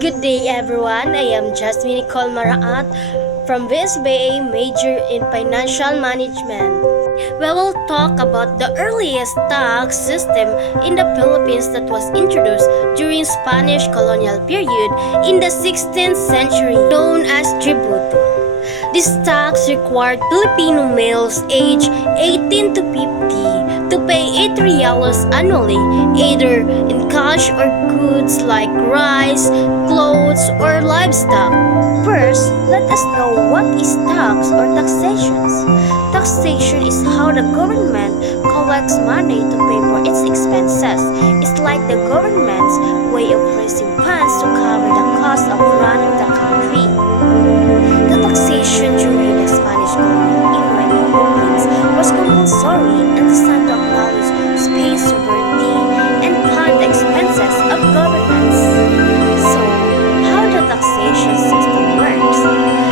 Good day everyone, I am Jasmine Nicole Maraat from VSBA major in Financial Management. We will talk about the earliest tax system in the Philippines that was introduced during Spanish colonial period in the 16th century, known as tributo. This tax required Filipino males aged 18 to 50 to pay 8 reales annually, either in cash or goods like rice, clothes, or livestock. First, let us know what is tax or taxations. Taxation is how the government collects money to pay for its expenses. It's like the government's way of raising funds to cover the cost of running the country. The taxation during the Spanish colonial era in the Philippines was compulsory and designed to acknowledge Spain's sovereignty and fund the expenses of governments. So, how the taxation system works?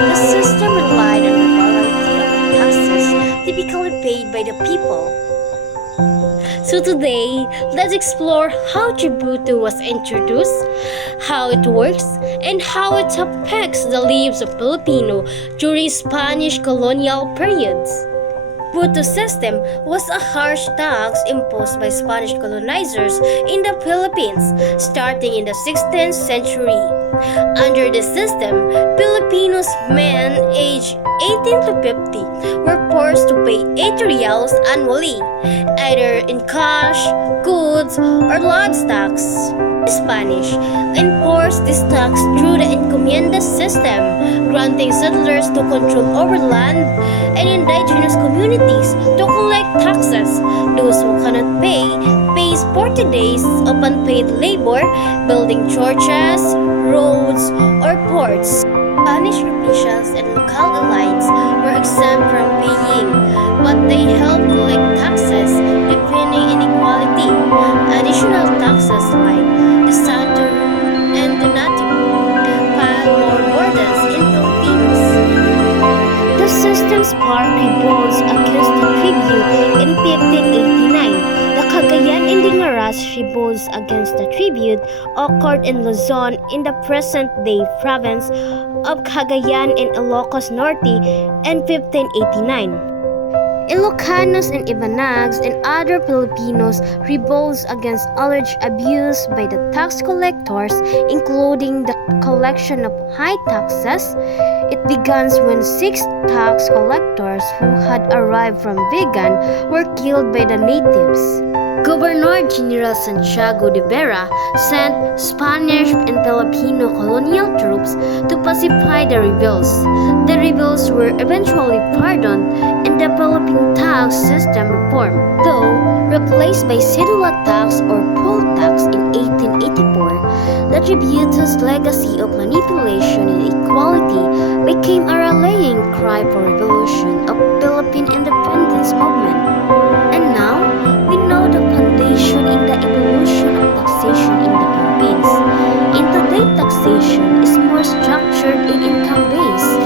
The system relied on the variety of taxes typically paid by the people. So today, let's explore how tributo was introduced, how it works, and how it affects the lives of Filipino during Spanish colonial periods. Tributo system was a harsh tax imposed by Spanish colonizers in the Philippines starting in the 16th century. Under the system, Filipinos men aged 18 to 50 were forced to pay 8 reals annually, either in cash, goods, or livestock. Spanish enforced this tax through the encomienda system, granting settlers to control over land and indigenous communities to collect taxes. Those who cannot pay pays 40 days of unpaid labor building churches, roads, or ports. Spanish officials and local elites were exempt from paying, but they helped collect taxes, deepening inequality. Additional taxes like the Santorum and the Nativo piled more burdens in Philippines. The system sparked revolts against the tribute in 1589. The Cagayan and Dingaras revolts against the tribute occurred in Luzon in the present-day province of Cagayan and Ilocos Norte in 1589. Ilocanos and Ibanags and other Filipinos revolts against alleged abuse by the tax collectors, including the collection of high taxes. It began when 6 tax collectors who had arrived from Vigan were killed by the natives. Governor General Santiago de Vera sent Spanish and Filipino colonial troops to pacify the rebels. The rebels were eventually pardoned and the Philippine tax system reformed, though replaced by cedula tax or poll tax in 1884. The tributo's legacy of manipulation and equality became a rallying cry for revolution of Philippine independence movement. And now, we know the foundation in the evolution of taxation in the Philippines. In today, taxation is more structured and income-based.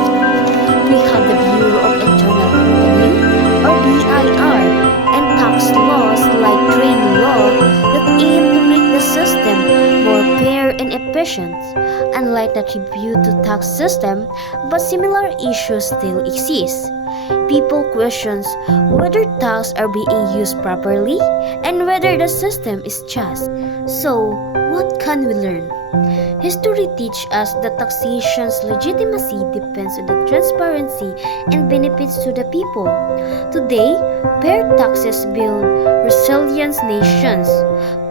We have the Bureau of Internal Revenue, or BIR, and tax laws like trade law that aim to make the system more fair and efficient. Unlike the tributo tax system, but similar issues still exist. People question whether taxes are being used properly and whether the system is just. So, what can we learn? History teaches us that taxation's legitimacy depends on the transparency and benefits to the people. Today, fair taxes build resilient nations,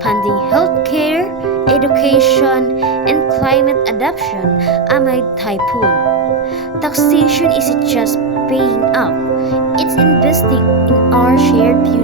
funding healthcare, education, and climate adaptation amid typhoon. Taxation isn't just paying up, it's investing in our shared future.